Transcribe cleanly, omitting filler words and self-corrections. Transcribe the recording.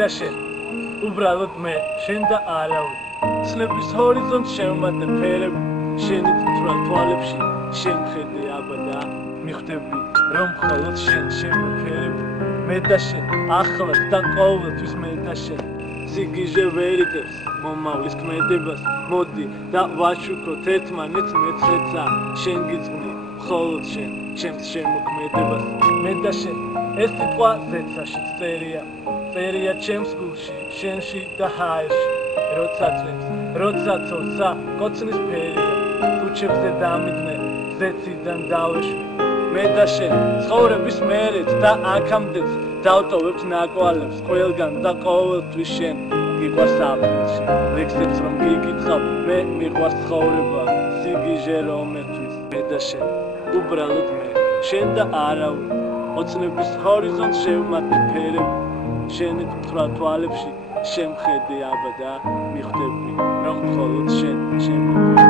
და შენ უბრალოდ მე შენ და არავინ ცნების ჰორიზონტს შევმატე ფერები შენი თვალ თვალებში შენ ხედე აბადა მიხვდები რომ მხოლოდ შენ შემოფერები მე და შენ ახლად და ყოველთვის მე და შენ სიგიჟე ვერ იღებს მომავლის ქმედებას მოდი და ვაშუქოთ ერთმანეთს მეცეცა შენ გიძღვნი მხოლოდ შენ ჩემს შემოქმედებას მე და შენ ეს სიტყვა ზეცაში წერია ჩემს გულში შენში და ჰაერში როცა წვიმს როცა ცოცა კოცნის ფერია ქუჩებზე დამიძნე ზეციდან დავეშვი მე და შენ ცხოვრების მერეც და აქამდეც დავტოვებთ ნაკვალებს ყველგან და ყოველთვის შენ გიყვარს აპრილში ლექსებს რომ გიგითხავ მე მიყვარს ცხოვრება სიგიჟე რომ ერთვის მე და შენ უბრალოდ მე შენ და არავინ ოცნების ჰორიზონტს შევმატე ფერები შენი თვალებში შემხედე აბადა მიხვდები რომ მხოლოდ შენ შემოგვიყვარს